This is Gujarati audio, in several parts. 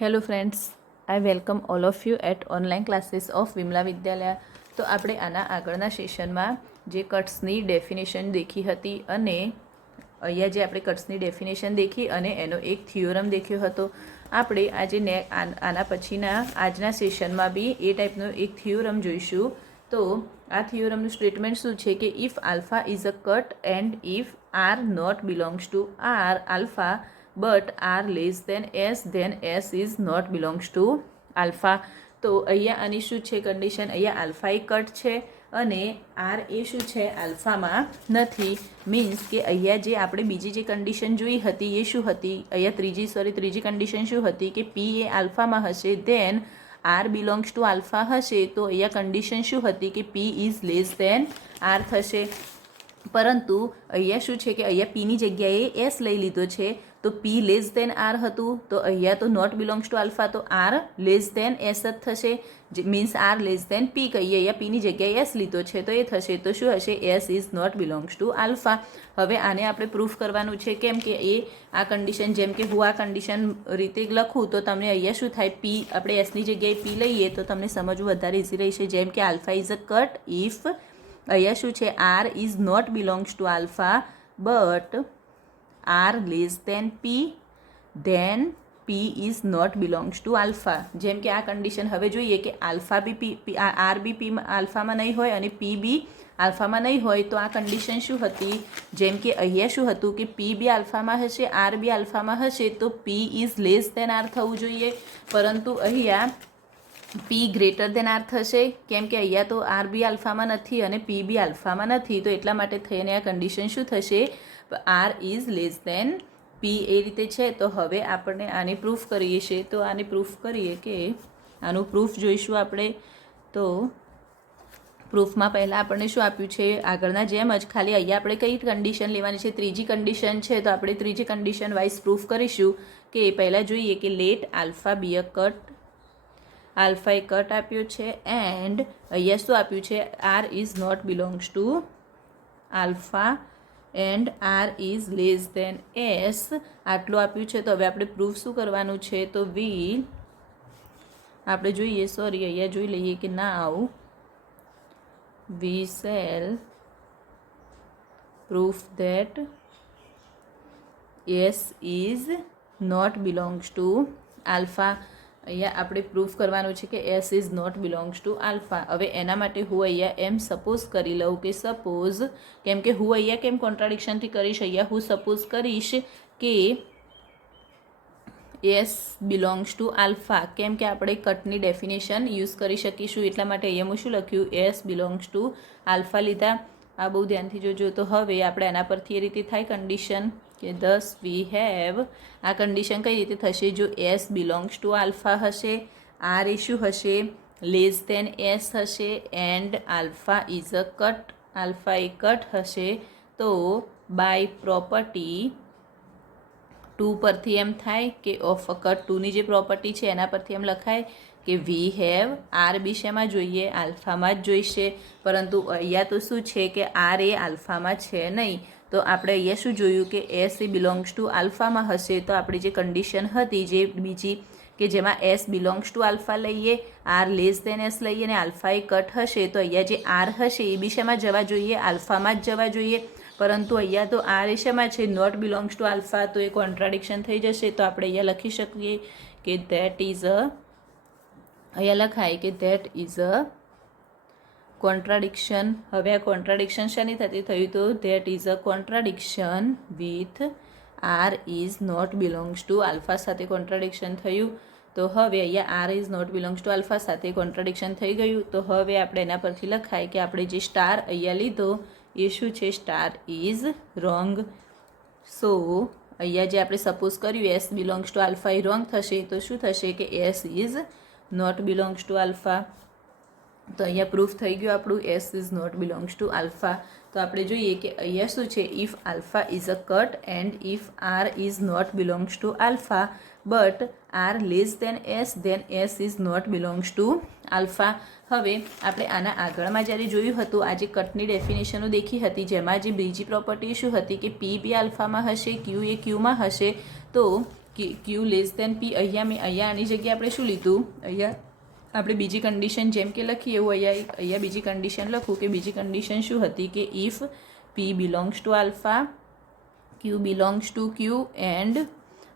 Hello friends, I welcome all of you at online classes of Vimla Vidyalaya. તો આપણે આના આગળના સેશનમાં જે કટ્સની ડેફિનેશન દેખી હતી અને અહીંયા જે આપણે કટ્સની ડેફિનેશન દેખી અને એનો એક થિયોરમ દેખ્યો હતો. આપણે આજે આના પછીના આજના સેશનમાં બી એ ટાઈપનો એક થિયોરમ જોઈશું. તો આ થિયોરમનું સ્ટેટમેન્ટ શું છે કે if alpha is a cut and if R not belongs to R alpha but R less than S is not belongs to alpha. તો અહીંયા આની શું છે કન્ડિશન? અહીંયા આલ્ફા એ કટ છે અને આર એ શું છે? આલ્ફામાં નથી. મીન્સ કે અહીંયા જે આપણે બીજી જે કન્ડિશન જોઈ હતી એ શું હતી? અહીંયા ત્રીજી કન્ડિશન શું હતી કે પી એ આલ્ફામાં હશે then R belongs to alpha હશે. તો અહીંયા કન્ડિશન શું હતી કે P is less than R થશે. પરંતુ અહીંયા શું છે કે અહીંયા પીની જગ્યાએ એસ લઈ લીધો છે તો પી લેસ ધેન આર હતું. તો અહીંયા તો નોટ બિલોંગ્સ ટુ આલ્ફા તો આર લેસ ધેન એસ જ થશે. મીન્સ આર લેસ ધેન પી કહીએ, અહીંયા પીની જગ્યાએ એસ લીધો છે તો એ થશે. તો શું હશે? S is not belongs to alpha. હવે આને આપણે પ્રૂફ કરવાનું છે. કેમ કે આ કન્ડિશન, જેમ કે હું આ કન્ડિશન રીતે લખું તો તમને અહીંયા શું થાય? પી આપણે એસની જગ્યાએ પી લઈએ તો તમને સમજવું વધારે ઇઝી રહેશે. જેમ કે alpha is a cut if અહીંયા શું છે? R is not belongs to alpha but R less than P then P is not belongs to alpha. જેમ કે આ કન્ડિશન હવે જોઈએ કે આલ્ફા બી આર બી પી આલ્ફામાં નહીં હોય અને પી બી આલ્ફામાં નહીં હોય. તો આ કન્ડિશન શું હતી? જેમ કે અહીંયા શું હતું કે પી બી આલ્ફામાં હશે, આર બી આલ્ફામાં હશે તો P is less than R થવું જોઈએ. પરંતુ અહીંયા પી ગ્રેટર દેન આર થશે. કેમ કે અહીંયા તો આર બી આલ્ફામાં નથી અને પી બી આલ્ફામાં નથી. તો એટલા માટે થઈને આ કન્ડિશન શું થશે? આર ઇઝ લેસ ધેન પી એ રીતે છે. તો હવે આપણે આને પ્રૂફ કરીએ છીએ. તો આને પ્રૂફ કરીએ કે આનું પ્રૂફ જોઈશું આપણે. તો પ્રૂફમાં પહેલાં આપણને શું આપ્યું છે? આગળના જેમ જ ખાલી અહીંયા આપણે કઈ કન્ડિશન લેવાની છે? ત્રીજી કન્ડિશન છે. તો આપણે ત્રીજી કન્ડિશન વાઇઝ પ્રૂફ કરીશું. કે પહેલાં જોઈએ કે let alpha be a cut. Alpha એ કટ આપ્યો છે એન્ડ અહીંયા શું આપ્યું છે? R is not belongs to alpha and R is less than S. આટલું આપ્યું છે. તો હવે આપણે પ્રૂફ શું કરવાનું છે? તો આપણે જોઈએ, અહીંયા જોઈ લઈએ કે now we shall proof that s is not belongs to alpha. અહીંયા આપણે પ્રૂફ કરવાનું છે કે S is not belongs to alpha. હવે એના માટે હું અહીંયા એમ સપોઝ કરી લઉં કે સપોઝ, કેમ કે હું અહીંયા કેમ કોન્ટ્રાડિક્શનથી કરીશ? અહીંયા હું સપોઝ કરીશ કે એસ બિલોંગ્સ ટુ આલ્ફા. કેમ કે આપણે કટની ડેફિનેશન યુઝ કરી શકીશું. એટલા માટે અહીંયા હું શું લખ્યું? એસ બિલોંગ્સ ટુ આલ્ફા લીધા. આ બહુ ધ્યાનથી જોજો. તો હવે આપણે આના પરથી એ રીતે થાય કન્ડિશન કે દસ વી હેવ. આ કન્ડિશન કઈ રીતે થશે? જો એસ બિલોંગ્સ ટુ આલ્ફા હશે, આર એ શું હશે? લેસ ધેન એસ હશે and alpha is a cut. Alpha એ કટ હશે. તો બાય પ્રોપર્ટી 2 પરથી એમ થાય કે ઓફ અ કટ 2ની જે પ્રોપર્ટી છે એના પરથી એમ લખાય કે વી હેવ. આર બી શેમાં જોઈએ? આલ્ફામાં જ જોઈશે. પરંતુ અહીંયા તો શું છે કે આર એ આલ્ફામાં છે નહીં. તો આપણે અહીંયા શું જોયું કે એસ એ બિલોંગ્સ ટુ આલ્ફામાં હશે. તો આપણી જે કન્ડિશન હતી જે બીજી કે જેમાં એસ બિલોંગ્સ ટુ આલ્ફા લઈએ, આર લેસ ધેન એસ લઈએ અને આલ્ફા એ કટ હશે. તો અહીંયા જે આર હશે એ બી શેમાં જવા જોઈએ? આલ્ફામાં જ જવા જોઈએ. પરંતુ અહીંયા તો આર એ શેમાં છે? Not belongs to alpha. તો એ કોન્ટ્રાડિક્શન થઈ જશે. તો આપણે અહીંયા લખી શકીએ કે ધેટ ઇઝ અ, અહીંયા લખાય કે ધેટ ઇઝ અ કોન્ટ્રાડિક્શન. હવે આ કોન્ટ્રાડિક્શન શાની થતી થયું? તો that is a contradiction with R is not belongs to alpha સાથે કોન્ટ્રાડિક્શન થયું. તો હવે અહીંયા R is not belongs to alpha સાથે કોન્ટ્રાડિક્શન થઈ ગયું. તો હવે આપણે એના પરથી લખાય કે આપણે જે સ્ટાર અહીંયા લીધો એ શું છે? Star is wrong. સો અહીંયા જે આપણે સપોઝ કર્યું એસ બિલોંગ્સ ટુ આલ્ફા એ રોંગ થશે. તો શું થશે કે S is not belongs to alpha. તો અહીંયા પ્રૂફ થઈ ગયું આપણું S is not belongs to alpha. તો આપણે જોઈએ કે અહીંયા શું છે? If alpha is a cut and if R is not belongs to alpha but R less than S is not belongs to alpha. હવે આપણે આના આગળમાં જ્યારે જોયું હતું આ જે કટની ડેફિનેશનો દેખી હતી જેમાં જે બીજી પ્રોપર્ટી શું હતી કે પી બી આલ્ફામાં હશે, ક્યુ એ ક્યુમાં હશે. તો ક્યુ લેસ દેન પી, અહીંયા આની જગ્યાએ આપણે શું લીધું, અહીંયા આપણે બીજી કન્ડિશન જેમ કે લખીએ એવું અહીંયા બીજી કન્ડિશન લખું કે બીજી કન્ડિશન શું હતી કે if P belongs to alpha, Q belongs to Q, and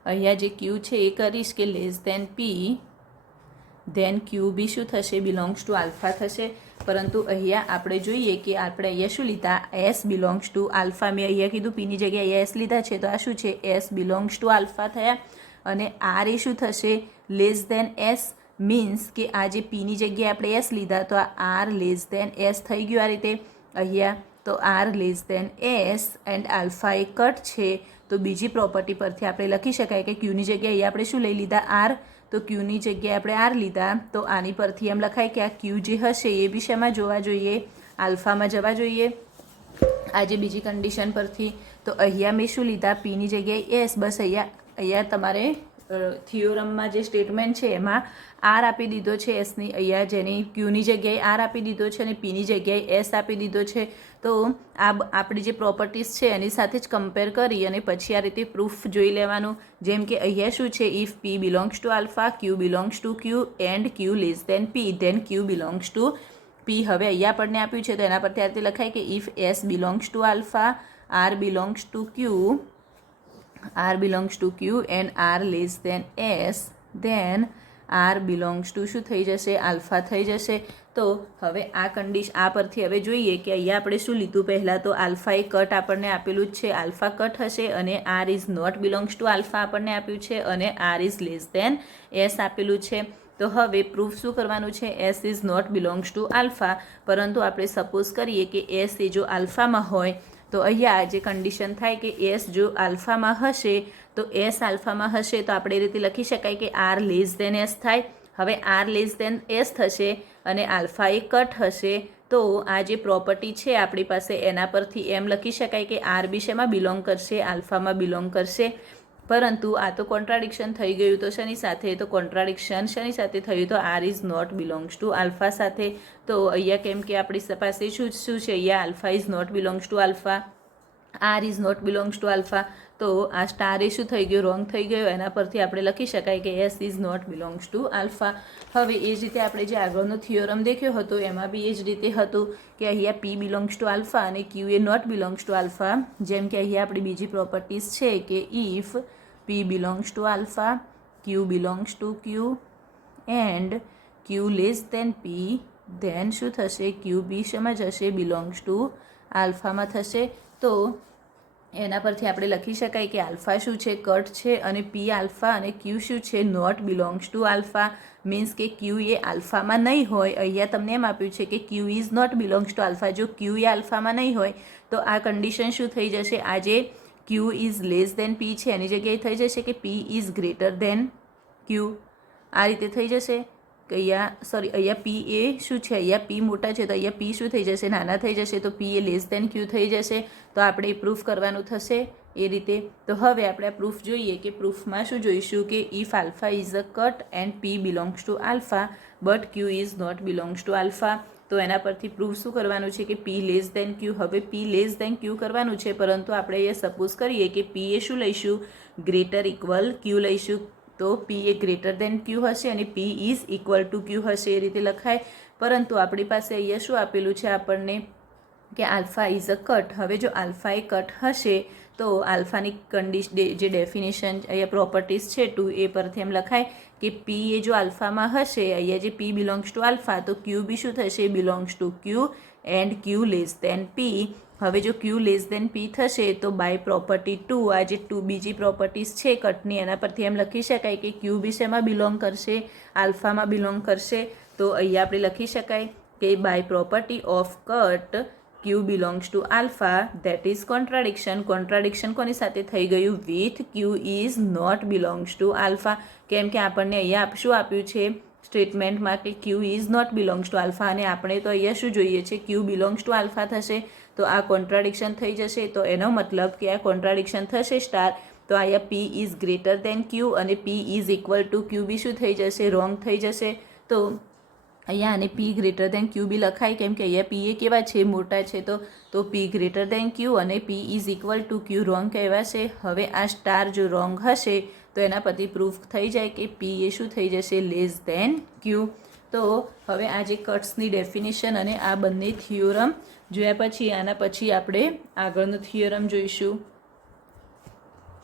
અહીંયા જે ક્યુ છે એ કરીશ કે લેસ દેન પી, ધેન ક્યુ બી શું થશે, બિલોંગ્સ ટુ આલ્ફા થશે. પરંતુ અહીંયા આપણે જોઈએ કે આપણે અહીંયા શું લીધા, એસ બિલોંગ્સ ટુ આલ્ફા. મેં અહીંયા કીધું પીની જગ્યાએ અહીંયા એસ લીધા છે, તો આ શું છે, એસ બિલોંગ્સ ટુ આલ્ફા થયા. અને આર એ શું થશે, લેસ દેન એસ, મીન્સ કે આ જે પીની જગ્યાએ આપણે એસ લીધા તો આ આર લેસ દેન એસ થઈ ગયું આ રીતે અહીંયા. તો R less than S and alpha એ કટ છે. તો બીજી પ્રોપર્ટી પરથી આપણે લખી શકાય કે ક્યુની જગ્યાએ અહીંયા આપણે શું લઈ લીધા, આર. તો ક્યુની જગ્યાએ આપણે આર લીધા, તો આની પરથી એમ લખાય કે આ ક્યુ જે હશે એ બી શેમાં જોવા જોઈએ, આલ્ફામાં જવા જોઈએ. આજે બીજી કન્ડિશન પરથી તો અહીંયા મેં શું લીધા, પીની જગ્યાએ એસ, બસ અહીંયા તમારે થિયોરમમાં જે સ્ટેટમેન્ટ છે એમાં આર આપી દીધો છે એસની, અહીંયા જેની ક્યુની જગ્યાએ આર આપી દીધો છે અને પીની જગ્યાએ એસ આપી દીધો છે. તો આ આપણી જે પ્રોપર્ટીઝ છે એની સાથે જ કમ્પેર કરી અને પછી આ રીતે પ્રૂફ જોઈ લેવાનું. જેમ કે અહીંયા શું છે, if P belongs to alpha, Q belongs to Q, and Q less than P, then q belongs to p. હવે અહીંયા આપણને આપ્યું છે તો એના પરથી આ રીતે લખાય કે if S belongs to alpha, R belongs to Q, R belongs to Q and R less than S, then R belongs to શું થઈ જશે, આલ્ફા થઈ જશે. તો હવે આ પરથી હવે જોઈએ કે અહીંયા આપણે શું લીધું, પહેલાં તો આલ્ફા એ કટ આપણને આપેલું જ છે, આલ્ફા કટ હશે, અને R is not belongs to alpha આપણને આપ્યું છે, અને R is less than S આપેલું છે. તો હવે પ્રૂફ શું કરવાનું છે, S is not belongs to alpha. પરંતુ આપણે સપોઝ કરીએ કે એસ એ જો આલ્ફામાં હોય તો અહીંયા જે કન્ડિશન થાય કે એસ જો આલ્ફામાં હશે તો એસ આલ્ફામાં હશે તો આપણે એ રીતે લખી શકાય કે આર લેસ દેન એસ થાય. હવે આર લેસ દેન એસ થશે અને આલ્ફા એ કટ હશે, તો આ જે પ્રોપર્ટી છે આપણી પાસે એના પરથી એમ લખી શકાય કે આર બી શેમાં બિલોંગ કરશે, આલ્ફામાં બિલોંગ કરશે. પરંતુ આ તો કોન્ટ્રાડિક્શન થઈ ગયું, તો શેની સાથે, તો કોન્ટ્રાડિક્શન શેની સાથે થયું, તો R is not belongs to alpha સાથે. તો અહીંયા કેમ કે આપણી પાસે શું છે, અહીંયા alpha is not belongs to alpha, R is not belongs to alpha, તો આ સ્ટાર એ શું થઈ ગયો, રોંગ થઈ ગયો. એના પરથી આપણે લખી શકાય કે S is not belongs to alpha. હવે એ જ રીતે આપણે જે આગળનો થિયોરમ દેખ્યો હતો એમાં બી એ જ રીતે હતું કે અહીંયા પી બિલોંગ્સ ટુ આલ્ફા અને ક્યુ એ નોટ બિલોંગ્સ ટુ આલ્ફા. જેમ કે અહીંયા આપણી બીજી પ્રોપર્ટીઝ છે કે if P belongs to alpha, Q belongs to Q, and Q less than P, then શું થશે, ક્યુ બી શેમાં જશે, બિલોંગ્સ ટુ આલ્ફામાં થશે. તો એના પરથી આપણે લખી શકાય કે આલ્ફા શું છે, કટ છે, અને પી આલ્ફા અને ક્યુ શું છે, not belongs to alpha. Means કે ક્યુ એ આલ્ફામાં નહીં હોય. અહીંયા તમને એમ આપ્યું છે કે q is not belongs to alpha. જો ક્યુ એ આલ્ફામાં નહીં હોય તો આ કન્ડિશન શું થઈ જશે, આ જે ક્યુ ઇઝ લેસ દેન પી છે એની જગ્યાએ થઈ જશે કે પી ઇઝ ગ્રેટર દેન ક્યુ. આ રીતે થઈ જશે કે અહીંયા પી એ શું છે, અહીંયા પી મોટા છે તો અહીંયા પી શું થઈ જશે, નાના થઈ જશે. તો પી એ લેસ દેન ક્યુ થઈ જશે. તો આપણે એ પ્રૂફ કરવાનું થશે એ રીતે. તો હવે આપણે આ પ્રૂફ જોઈએ કે પ્રૂફમાં શું જોઈશું કે if alpha is a cut and P belongs to alpha but Q is not belongs to alpha. તો એના પરથી પ્રૂફ શું કરવાનું છે કે પી લેસ દેન ક્યુ. હવે પી લેસ દેન ક્યુ કરવાનું છે, પરંતુ આપણે એ સપોઝ કરીએ કે પી એ શું લઈશું, ગ્રેટર ઇક્વલ ક્યુ લઈશું. તો પી એ ગ્રેટર દેન ક્યુ હશે અને પી ઇઝ ઇક્વલ ટુ ક્યુ હશે, એ રીતે લખાય. પરંતુ આપણી પાસે અહીંયા શું આપેલું છે આપણને કે આલ્ફા ઇઝ અ કટ. હવે જો આલ્ફા એ કટ હશે તો આલ્ફાની જે ડેફિનેશન અહીંયા પ્રોપર્ટીઝ છે 2a પરથી એમ લખાય કે પી એ જો આલ્ફામાં હશે, અહીંયા જે પી બિલોંગ્સ ટુ આલ્ફા, તો ક્યુ બી શું થશે, belongs to Q and Q less than p. હવે જો ક્યુ લેસ દેન પી થશે તો બાય પ્રોપર્ટી 2, આ જે બીજી પ્રોપર્ટીઝ છે કટની એના પરથી એમ લખી શકાય કે ક્યુ બી શેમાં બિલોંગ કરશે, આલ્ફામાં બિલોંગ કરશે. તો અહીંયા આપણે લખી શકાય કે by property of cut q belongs to alpha, that is contradiction. Contradiction કોની સાથે થઈ ગયું, with q is not belongs to alpha. કેમ કે આપણને અહીંયા શું આપ્યું છે સ્ટેટમેન્ટમાં કે q is not belongs to alpha, અને આપણે તો અહીંયા શું જોઈએ છે, ક્યુ બિલોંગ્સ ટુ આલ્ફા થશે. તો આ કોન્ટ્રાડિક્શન થઈ જશે. તો એનો મતલબ કે આ કોન્ટ્રાડિક્શન થશે સ્ટાર. તો અહીંયા પી ઇઝ ગ્રેટર દેન ક્યુ અને પી is equal to Q b શું થઈ જશે, રોંગ થઈ જશે. તો અહીંયા આને પી ગ્રેટર દેન ક્યુ બી લખાય, કેમ કે અહીંયા પી એ કેવા છે, મોટા છે. તો પી ગ્રેટર દેન ક્યુ અને પી is equal to Q wrong કહેવાશે. હવે આ સ્ટાર જો રોંગ હશે તો એના પરથી પ્રૂફ થઈ જાય કે પી એ શું થઈ જશે, લેસ ધેન ક્યુ. તો હવે આ જે કટ્સની ડેફિનેશન અને આ બંને થિયોરમ જોયા પછી આના પછી આપણે આગળનો થિયોરમ જોઈશું.